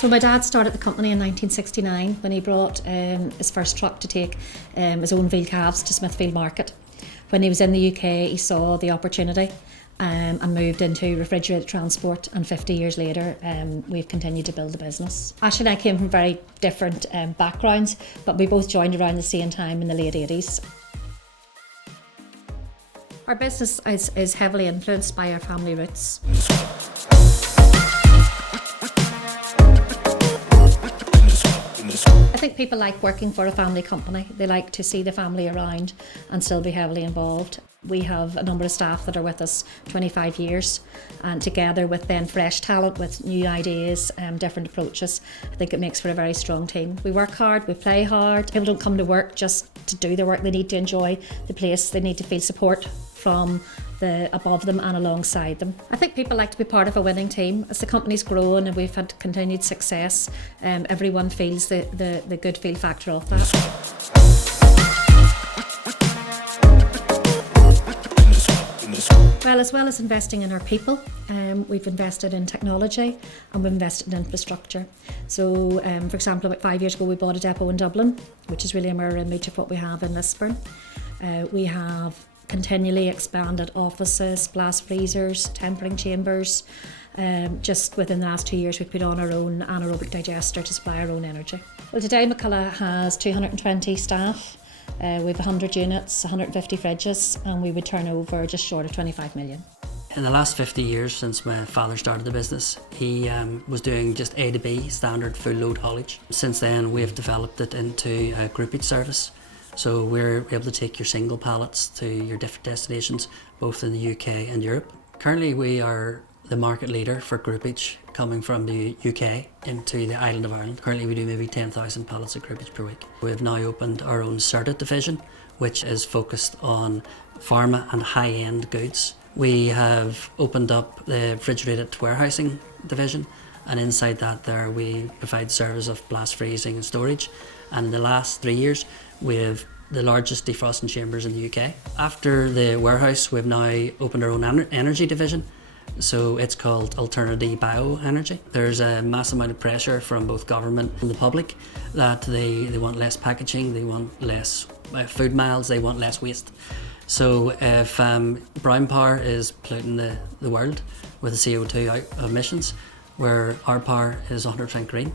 So my dad started the company in 1969 when he brought his first truck to take his own veal calves to Smithfield Market. When he was in the UK, he saw the opportunity and moved into refrigerated transport, and 50 years later we've continued to build the business. Ashley and I came from very different backgrounds, but we both joined around the same time in the late 80s. Our business is heavily influenced by our family roots. I think people like working for a family company. They like to see the family around and still be heavily involved. We have a number of staff that are with us 25 years, and together with then fresh talent with new ideas, different approaches, I think it makes for a very strong team. We work hard, we play hard. People don't come to work just to do their work. They need to enjoy the place. They need to feel support from the above them and alongside them. I think people like to be part of a winning team. As the company's grown and we've had continued success, everyone feels the good feel factor of that. Well as investing in our people, we've invested in technology and we've invested in infrastructure. So, for example, about 5 years ago we bought a depot in Dublin, which is really a mirror image of what we have in Lisburn. We have continually expanded offices, blast freezers, tempering chambers. Just within the last 2 years we've put on our own anaerobic digester to supply our own energy. Well, today McCulla has 220 staff. We have 100 units, 150 fridges, and we would turn over just short of 25 million. In the last 50 years since my father started the business, he was doing just A to B, standard full load haulage. Since then we've developed it into a groupage service. So we're able to take your single pallets to your different destinations, both in the UK and Europe. Currently we are the market leader for groupage coming from the UK into the island of Ireland. Currently we do maybe 10,000 pallets of groupage per week. We've now opened our own Certit division, which is focused on pharma and high-end goods. We have opened up the refrigerated warehousing division, and inside that there we provide service of blast freezing and storage. And in the last 3 years we have the largest defrosting chambers in the UK. After the warehouse we've now opened our own energy division. So it's called Alternative Bioenergy. There's a massive amount of pressure from both government and the public that they want less packaging, they want less food miles, they want less waste. So if brown power is polluting the world with the CO2 emissions, where our power is 100% green,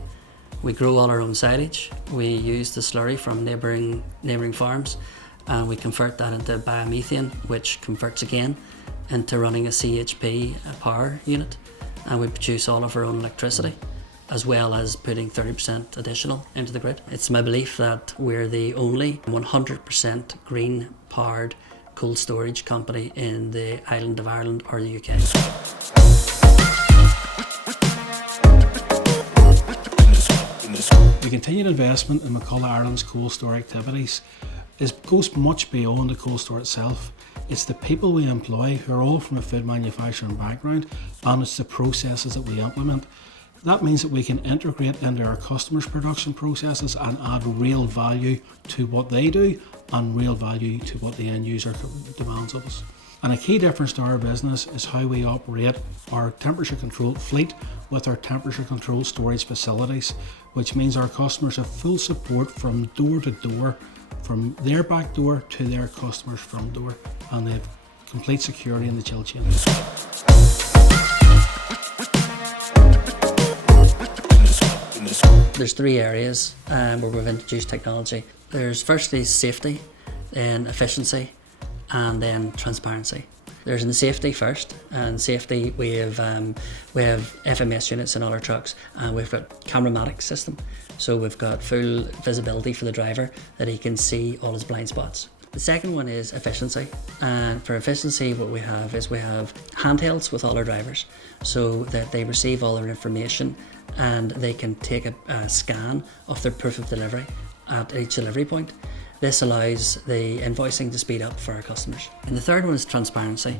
we grow all our own silage, we use the slurry from neighbouring farms, and we convert that into biomethane, which converts again into running a CHP power unit, and we produce all of our own electricity, as well as putting 30% additional into the grid. It's my belief that we're the only 100% green powered cold storage company in the island of Ireland or the UK. The continued investment in McCulla Ireland's cold store activities goes much beyond the cold store itself. It's the people we employ who are all from a food manufacturing background, and it's the processes that we implement. That means that we can integrate into our customers' production processes and add real value to what they do and real value to what the end user demands of us. And a key difference to our business is how we operate our temperature controlled fleet with our temperature controlled storage facilities, which means our customers have full support from door to door, from their back door to their customers' front door, and they have complete security in the chill chain. There's 3 areas where we've introduced technology. There's firstly safety, then efficiency, and then transparency. There's in the safety first, and safety we have FMS units in all our trucks, and we've got camera-matic system. So we've got full visibility for the driver that he can see all his blind spots. The second one is efficiency, and for efficiency what we have is we have handhelds with all our drivers so that they receive all their information and they can take a scan of their proof of delivery at each delivery point. This allows the invoicing to speed up for our customers. And the third one is transparency.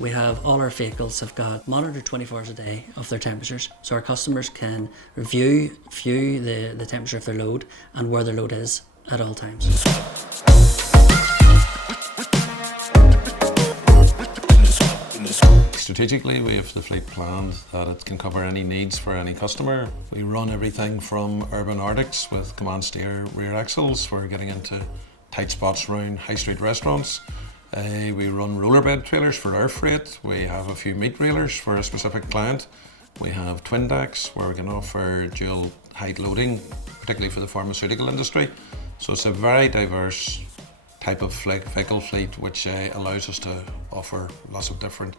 We have all our vehicles have got monitored 24 hours a day of their temperatures, so our customers can view the temperature of their load and where their load is at all times. Strategically, we have the fleet planned that it can cover any needs for any customer. We run everything from urban Arctics with command steer rear axles. We're getting into tight spots around high street restaurants. We run rollerbed trailers for air freight. We have a few meat railers for a specific client. We have twin decks where we can offer dual height loading, particularly for the pharmaceutical industry. So it's a very diverse type of vehicle fleet which allows us to offer lots of different,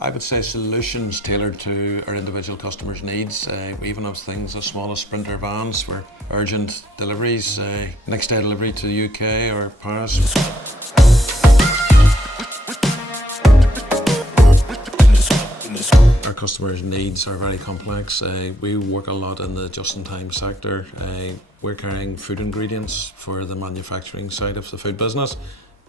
I would say, solutions tailored to our individual customers' needs. We even have things as small as sprinter vans for urgent deliveries, next day delivery to the UK or Paris. Our customers' needs are very complex. We work a lot in the just-in-time sector. We're carrying food ingredients for the manufacturing side of the food business.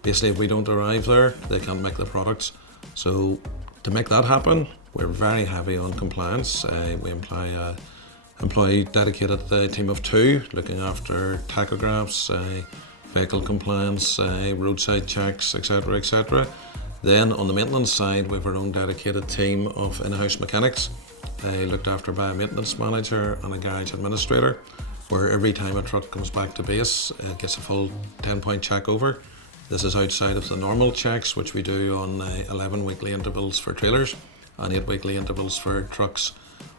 Basically, if we don't arrive there, they can't make the products. So to make that happen, we're very heavy on compliance. We employ a dedicated team of 2 looking after tachographs, vehicle compliance, roadside checks, etc., etc. Then on the maintenance side, we have our own dedicated team of in-house mechanics, looked after by a maintenance manager and a garage administrator, where every time a truck comes back to base, it gets a full 10-point check over. This is outside of the normal checks, which we do on 11 weekly intervals for trailers and 8 weekly intervals for trucks.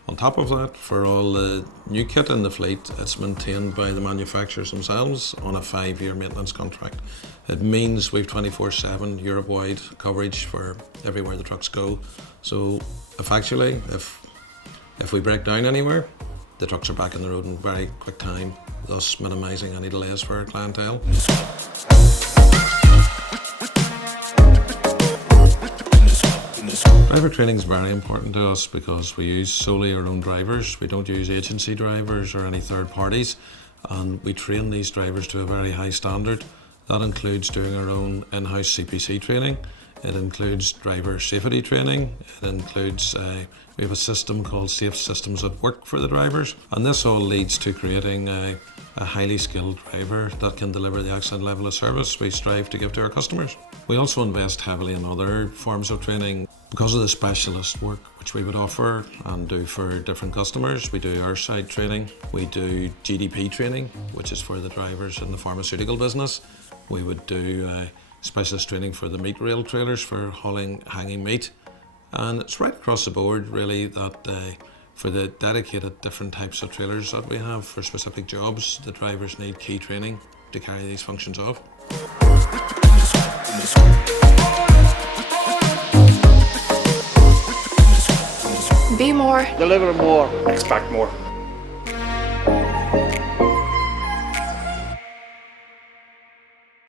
On top of that, for all the new kit in the fleet, it's maintained by the manufacturers themselves on a 5-year maintenance contract. It means we've 24/7 Europe-wide coverage for everywhere the trucks go. So effectively, if we break down anywhere, the trucks are back on the road in very quick time, thus minimising any delays for our clientele. Driver training is very important to us because we use solely our own drivers. We don't use agency drivers or any third parties, and we train these drivers to a very high standard. That includes doing our own in-house CPC training. It includes driver safety training. It includes, we have a system called Safe Systems at Work for the drivers, and this all leads to creating a highly skilled driver that can deliver the excellent level of service we strive to give to our customers. We also invest heavily in other forms of training. Because of the specialist work which we would offer and do for different customers, we do airside training, we do GDP training, which is for the drivers in the pharmaceutical business. We would do specialist training for the meat rail trailers for hauling hanging meat. And it's right across the board really that for the dedicated different types of trailers that we have for specific jobs, the drivers need key training to carry these functions off. Be more. Deliver more. Expect more.